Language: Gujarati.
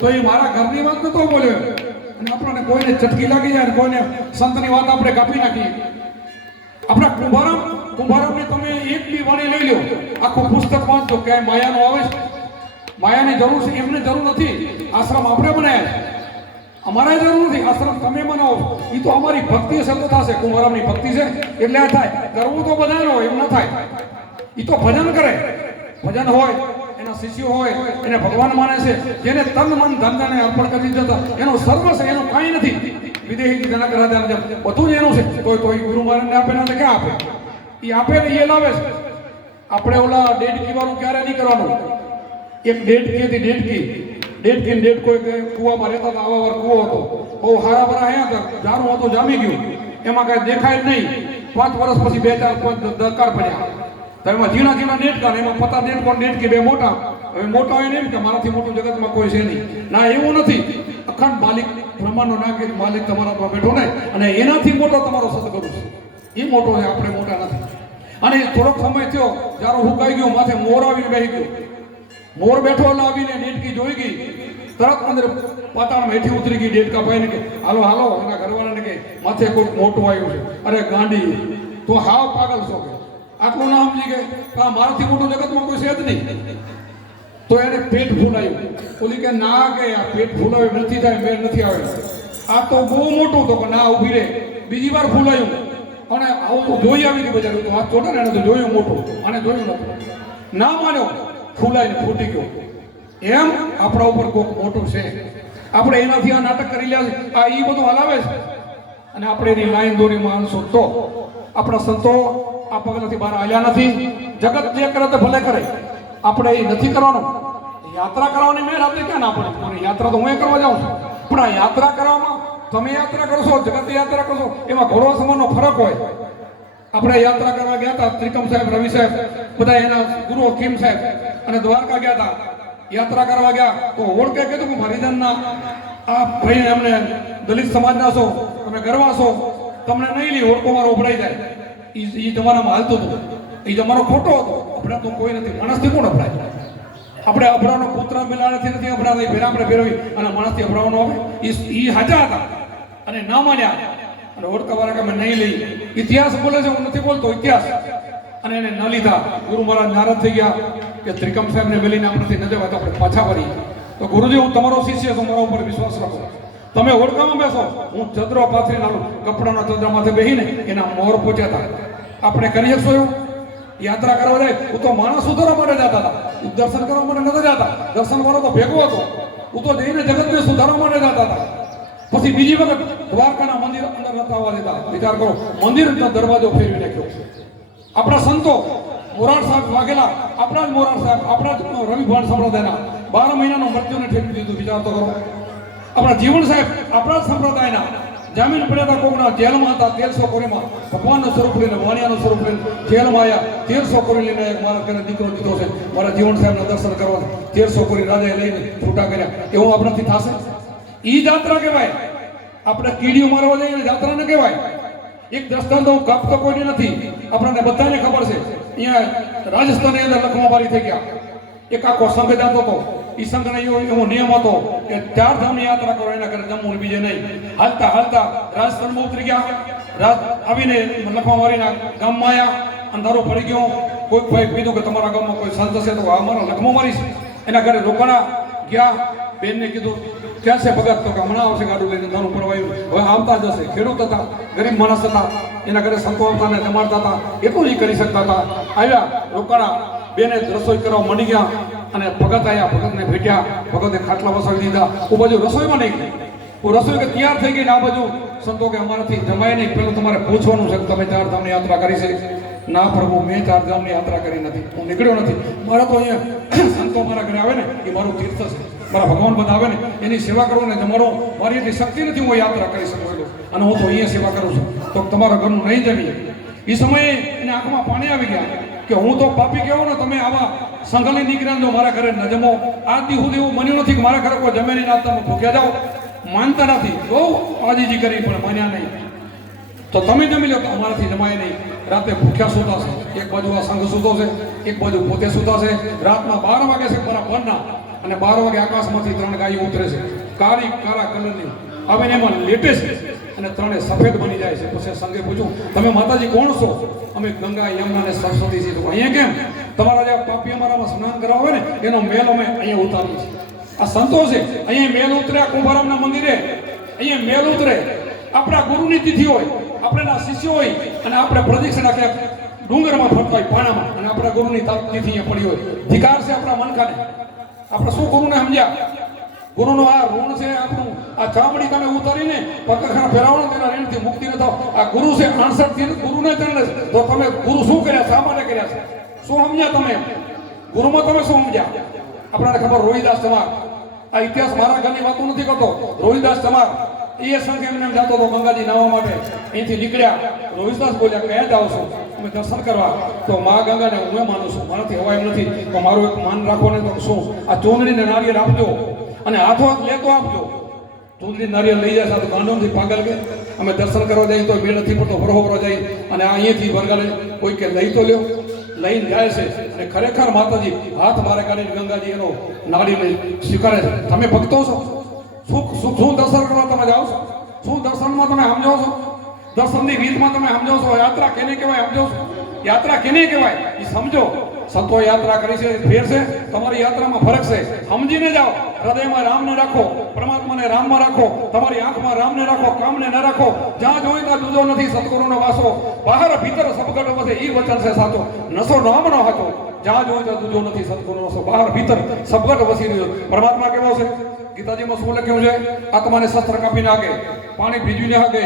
તો એ મારા ઘરની વાત નતો બોલ્યો, અને આપણને કોઈને ચટકી લાગી જાય, કોઈને સંતની વાત આપણે કાપી નાખીએ. આપણા કુંભારામને તમે એક બી વાણી લઈ લો, આખું પુસ્તક વાંચો કે માયાનો આવે છે, માયાની જરૂર છે, એમને જરૂર નથી. આશ્રમ આપણે બનાવ્યા છે, અમારે જરૂર નથી. આશ્રમ તમે બનાવો, એ તો અમારી ભક્તિ શબ્દ થશે. કુંભારામની ભક્તિ છે એટલે આ થાય. કરવું તો બધાને હોય, એમ ન થાય. એ તો ભજન કરે, ભજન હોય, એના શિષ્યો હોય, એને ભગવાન માને છે, જેને તન મન ધનને અર્પણ કરી જતા એનો સર્વ છે, એનું કાંઈ નથી. વિદેહી જનક રાજા બધું જ એનું છે. તો એ ગુરુ મહારાજને આપે ને ક્યાં આપે? એ આપે ને એ લાવે છે. આપણે ઓલા ડેડકી વાળું ક્યારે નહીં કરવાનું. એક ડેડકીથી ડેડકી ડેડકો કુવામાં રહેતા હતા. આવા વાર કુવો હતો, બહુ હારા ભરા હયા હતા, જારું હતું, જામી ગયું, એમાં કાંઈ દેખાય જ નહીં. 5 વર્ષ પછી 2-4 દરકાર પડ્યા. તો એમાં ઝીણા ડેડકા, એમાં પતા ડેડકી બે મોટા. હવે મોટા હોય ને એમ કે મારાથી મોટું જગતમાં કોઈ છે નહીં. ના, એવું નથી. અખંડ માલિક, બ્રહ્માંડનો નાગરિક માલિક તમારામાં બેઠો ને, અને એનાથી મોટો તમારો સદગુરુ છે. એ મોટો છે, આપણે મોટા નથી. અને થોડોક સમય થયો, જારું હુકાઈ ગયું, માથે મોર આવીને બેસી ગયો. મોર બેઠો આવીને ડેડકી જોઈ ગઈ, તરત અંદર પાતાળમાં હેઠી ઉતરી ગઈ. ડેડકા ભાઈને કે હાલો હાલો, એના ઘરવાળાને કે માથે કોઈ મોટું આવ્યું છે. અરે ગાંડી, તો હાવ પાગલ છો કે આટલું ના સમજી કે મારાથી મોટું જગતમાં કોઈ છે જ નહીં. તો એને પેટ ફૂલાયું. ઓલી કે ના, કે આ પેટ ફૂલાયું નથી થાય, મેળ નથી આવે. આ તો બહુ મોટું તો કે ના, ઊભી રહે. બીજી વાર ફૂલાયું, અને આવું તો જોઈ આવી હતી બજાર. તો હાથ ચોટે ને, એને તો જોયું મોટું, અને જોયું નથી. ના માન્યો, ફૂલાઈને ફૂટી ગયો. એમ આપણા ઉપર કોઈક મોટું છે. આપણે એનાથી આ નાટક કરી લ્યા છે, આ એ બધું હલાવે છે, અને આપણે એની લાઈન દોરી માણસો. તો આપણા સંતો આ પગલાથી બહાર આવ્યા નથી. જગત જે કરે તે ભલે કરે, આપણે એ નથી કરવાનું. યાત્રા કરવાની મેળ આપણે ક્યાં ના પડે? યાત્રા તો હું કરવા જાઉં છું, પણ આ યાત્રા કરવામાં તમે યાત્રા કરશો, જગત યાત્રા કરશો, એમાં ઘણો સમયનો ફરક હોય. આપણે યાત્રા કરવા ગયા હતા, ત્રિકમ સાહેબ, રવિ સાહેબ, બધા એના ગુરુઓ કિમ સાહેબ, અને દ્વારકા ગયા હતા. યાત્રા કરવા ગયા તો ઓળખે કીધું કે હરિજનના આ ભાઈ, એમને દલિત સમાજના છો, તમે ગરવા છો, તમને નહીં લી, ઓળખો મારો ઉભરાઈ જાય. એ જમાનામાં હાલતું હતું. એ જમાનો ખોટો હતો. આપણે તો કોઈ નથી, માણસથી કોણ અભરાય? આપણે અભરાવાનો કૂતરા મિલાણાથી નથી અભરાતા. ફેર આપણે ફેરવી અને માણસથી અભરાવાનો આવે. એ હાજા હતા અને ના માન્યા, અને ઓળખાવાળા કે અમે નહીં લઈ. ઇતિહાસ બોલે છે, હું નથી બોલતો ઇતિહાસ. અને એને ન લીધા. ગુરુ મહારાજ નારાજ થઈ ગયા કે ત્રિકમ સાહેબને મેલીને આપણેથી ન દેવાય, તો આપણે પાછા ફરી. તો ગુરુજી, હું તમારો શિષ્ય છું, મારા ઉપર વિશ્વાસ રાખો. તમે ઓળખામાં બેસો, હું ચંદ્રો પાથરીને આવું. કપડાના ચંદ્ર માથે બેસીને એના મોર પહોંચ્યા હતા. આપણે કરી શકશો એવું? યાત્રા કરવા જાય, હું તો માણસ સુધારવા માટે જતા હતા, દર્શન કરવા માટે નતા જતા. દર્શન વાળો તો ભેગો હતો, હું તો જઈને જગતને સુધારવા માટે જતા હતા. પછી બીજી વખત દ્વારકાના મંદિર અંદર નતા આવવા દેતા. વિચાર કરો, મંદિરનો દરવાજો ફેરવી નાખ્યો. આપણા સંતો મોરાર સાહેબ વાઘેલા, આપણા જ મોરાર સાહેબ, આપણા જ રવિભાણ સંપ્રદાયના 12 મહિનાનો મૃત્યુને ઠેકી દીધું. વિચાર તો કરો. આપણા જીવન સાહેબ, આપણા જ સંપ્રદાયના, જામીન પડ્યા હતા, કોકના જેલમાં હતા. 1300 કોરીમાં ભગવાનનું સ્વરૂપ લઈને, વાણિયાનું સ્વરૂપ લઈને જેલમાં આવ્યા. 1300 કોરી લઈને મારા ઘરે દીકરો દીધો છે. મારા જીવન સાહેબના દર્શન કરવા 1300 કોરી રાજાએ લઈને છૂટા કર્યા. એવું આપણાથી થશે? ઈ જાત્રા કહેવાય. આપણે કીડીઓ મારવા જઈએ, જાત્રા ન કહેવાય. એક દ્રષ્ટાંત હું કાપતો કોઈને નથી, આપણને બધાને ખબર છે. અહીંયા રાજસ્થાનની અંદર લખમાબારી થઈ ગયા. એક આખો સંઘ જાતો હતો. એ સંઘનો એવો નિયમ હતો કે 4 ધામની યાત્રા કરો, એના ઘરે જમવું બીજે નહીં. હાલતા રાજસ્થાનમાં ઉતરી ગયા. આવીને લખમાબારીના ગામમાં આવ્યા. અંધારો પડી ગયો. કોઈક ભાઈ કીધું કે તમારા ગામમાં કોઈ સંત હશે તો અમારા લખમાબારી છે. એના ઘરે રોકાણા ગયા. બેનને કીધું ક્યાં છે ભગત? તો કે હમણાં આવશે ગાડું લઈને. અંધારું પડવાયું. હવે આવતા જ હશે. ખેડૂત હતા, ગરીબ માણસ હતા. એના ઘરે સંતો આવતા ને જમાડતા હતા. એટલું જ કરી શકતા હતા. આવ્યા, રોકાણા. બેને રસોઈ કરવા માંડી ગયા. અને ભગત આવ્યા, ભગતને ભેટ્યા. ભગતે ખાટલા વસાવી દીધા. હું બાજુ રસોઈમાં નહીં ગઈ. હું રસોઈ કે તૈયાર થઈ ગઈ ને આ બાજુ સંતો કે અમારાથી જમાય નહીં. પેલું તમારે પૂછવાનું છે કે તમે 4 ધામની યાત્રા કરી છે? ના પ્રભુ, મેં 4 ધામની યાત્રા કરી નથી, હું નીકળ્યો નથી. મારા તો અહીંયા સંતો મારા ઘરે આવે ને, એ મારું તીર્થ છે. મારા ભગવાન બધા આવે ને, એની સેવા કરું ને જમાડો. મારી એટલી શક્તિ નથી હું યાત્રા કરી શકું. અને હું તો અહીંયા સેવા કરું છું. તો તમારા ઘરનું નહીં જમીએ. એ સમયે એને આંખમાં પાણી આવી ગયા કે હું તો પાપી કહેવો ને, તમે આવા સંઘની દીકરાને જો મારા ઘરે ન જમો. આજ દી સુધી એવું બન્યું નથી કે મારા ઘરે કોઈ જમે નહીં, ના તમે ભૂખ્યા જાઓ. માનતા નથી, બહુ આજીજી કરી પણ માન્યા નહીં. તો તમે જમી લો તો અમારાથી જમાય નહીં. રાતે ભૂખ્યા સૂતા છે. એક બાજુ આ સંઘ સૂતો છે, એક બાજુ પોતે સૂતા છે. રાતના 12 વાગે છે બરાબરના. અને 12 વાગે આકાશમાંથી 3 ગાયો ઉતરે છે, કાળા કલરની. હવે એમાં લેટેસ્ટ અને 3 સફેદ બની જાય છે. પછી સંગે પૂછ્યું, તમે માતાજી કોણ છો? અમે ગંગા, યમુના અને સરસ્વતી છીએ. તો અહીંયા કેમ? તમારા જે પાપી અમારામાં સ્નાન કરવા હોય ને એનો મેલ અમે અહીંયા ઉતારીએ છીએ. આ સંતો છે, અહીંયા મેલ ઉતરે. કુંભારામના મંદિરે અહીંયા મેલ ઉતરે. આપણા ગુરુની તિથિ હોય, આપણા શિષ્યો હોય, અને આપણે પ્રદક્ષિણા ક્યાંક ડુંગરમાં ફરતા હોય પાણામાં, અને આપણા ગુરુની તિથિ અહીંયા પડી હોય. ધિકાર છે આપણા મનખાને. આપણે શું ગુરુને સમજ્યા? ગુરુનો આ ઋણ છે આપણું. આ ચામડી તમે ઉતારીને પગખાના ફેરવવાનો તેના ઋણથી મુક્તિ ન થાવ. આ ગુરુ છે 68 થી ગુરુને ચરણે છે. તો તમે ગુરુ શું કર્યા? શા માટે કર્યા છે? શું સમજ્યા તમે? ગુરુમાં તમે શું સમજ્યા? આપણને ખબર, રોહિદાસ ચમાર. આ ઇતિહાસ મારા ઘરની વાતો નથી કરતો. રોહિદાસ ચમાર એ સંઘ એમને એમ જતો હતો ગંગાજી નાહવા માટે. અહીંથી નીકળ્યા. રોહિદાસ બોલ્યા, ક્યાં જાઓ છો? અમે દર્શન કરવા. તો મા ગંગાને હું માનું છું, મારાથી હવા એમ નથી. તો મારું એક માન રાખો ને. તો શું? આ ચોંદડીને નારિયેળ આપજો અને હાથો હાથ લેતો આપજો. ચોંદડી નારિયેળ લઈ જાય તો ગાંડોથી પાગલ કે અમે દર્શન કરવા જઈએ તો મેળ નથી પડતો, વરોવરો જઈએ. અને અહીંયાથી વરગાડે કોઈ કે લઈ તો લ્યો. લઈને જાય છે અને ખરેખર માતાજી હાથ મારે કાઢીને ગંગાજી એનો નાળીને સ્વીકારે છે. તમે ભક્તો છો? શું દર્શન કરવા તમે જાઓ છો? શું દર્શનમાં તમે સમજો છો? દર્શનની રીતમાં તમે સમજો છો? યાત્રા કેને કહેવાય સમજો છો? યાત્રા કેને કહેવાય એ સમજો. સંતો યાત્રા કરી છે, ફેર છે. તમારી યાત્રામાં ફરક છે. સમજીને જાઓ. હૃદયમાં રામને રાખો, પરમાત્માને રામમાં રાખો, તમારી આંખમાં રામને રાખો, કામને ન રાખો. જ્યાં જોઈ ત્યાં દૂજો નથી સદગુરુનો વાસો. બહાર ભીતર સબગટ વસે એ વચન છે સાચો. નસો નામનો હતો. જ્યાં જોઈ ત્યાં દૂજો નથી સદગુરુનો વાસો. બહાર ભીતર સબગટ વસી રહ્યો. પરમાત્મા કેવો છે? ગીતાજીમાં શું લખ્યું છે? આત્માને શસ્ત્ર કાપી નાખે, પાણી ભીજવીને હાકે.